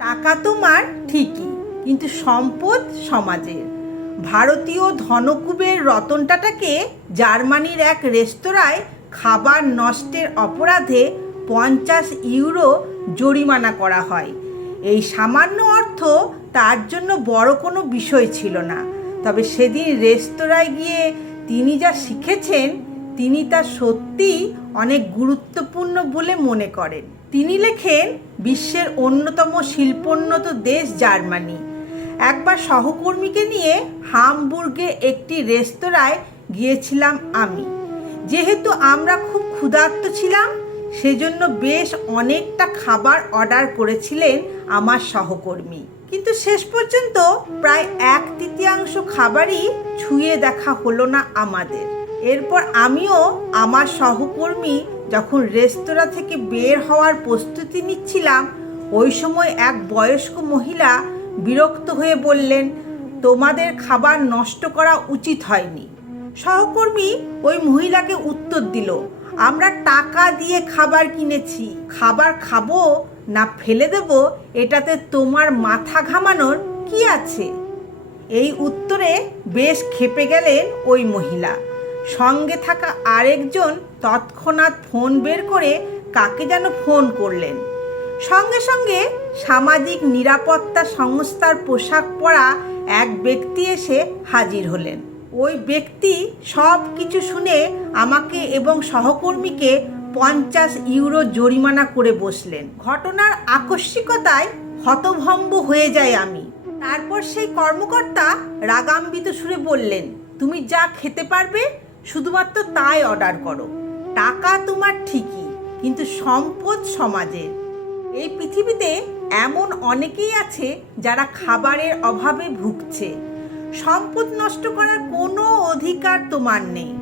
টাকা তোমার ঠিকই, কিন্তু সম্পদ সমাজের। ভারতীয় ধনকুবের রতন টাটাকে জার্মানির এক রেস্তোরাঁয় খাবার নষ্টের অপরাধে 50 ইউরো জরিমানা করা হয়। এই সামান্য অর্থ তার জন্য বড় কোনো বিষয় ছিল না, তবে সেদিন রেস্তোরাঁয় গিয়ে তিনি যা শিখেছেন তিনি তা সত্যিই অনেক গুরুত্বপূর্ণ বলে মনে করেন। তিনি লেখেন, বিশ্বের অন্যতম শিল্পোন্নত দেশ জার্মানি। একবার সহকর্মীকে নিয়ে হামবুর্গে একটি রেস্তোরাঁয় গিয়েছিলাম আমি। যেহেতু আমরা খুব ক্ষুধার্ত ছিলাম, সেজন্য বেশ অনেকটা খাবার অর্ডার করেছিলেন আমার সহকর্মী, কিন্তু শেষ পর্যন্ত প্রায় 1/3 খাবারই ছুঁয়ে দেখা হলো না আমাদের। এরপর আমিও আমার সহকর্মী যখন রেস্তোরাঁ থেকে বের হওয়ার প্রস্তুতি নিচ্ছিলাম, ওই সময় এক বয়স্ক মহিলা বিরক্ত হয়ে বললেন, তোমাদের খাবার নষ্ট করা উচিত হয়নি। সহকর্মী ওই মহিলাকে উত্তর দিল, আমরা টাকা দিয়ে খাবার কিনেছি, খাবার খাবো না ফেলে দেব এটাতে তোমার মাথা ঘামানোর কি আছে? এই উত্তরে বেশ ক্ষেপে গেলেন ওই মহিলা। সঙ্গে থাকা আরেকজন তৎক্ষণাৎ ফোন বের করে কাকে যেন ফোন করলেন। সঙ্গে সঙ্গে সামাজিক নিরাপত্তা সংস্থার পোশাক পরা এক ব্যক্তি এসে হাজির হলেন। ওই ব্যক্তি সব কিছু শুনে আমাকে এবং সহকর্মীকে 50 ইউরো জরিমানা করে বসলেন। ঘটনার আকস্মিকতায় হতভম্ব হয়ে যাই আমি। তারপর সেই কর্মকর্তা রাগান্বিত সুরে বললেন, তুমি যা খেতে পারবে শুধুমাত্র তাই অর্ডার করো। টাকা তোমার ঠিকই, কিন্তু সম্পদ সমাজের। এই পৃথিবীতে এমন অনেকেই আছে যারা খাবারের অভাবে ভুগছে। সম্পদ নষ্ট করার কোনো অধিকার তোমার নেই।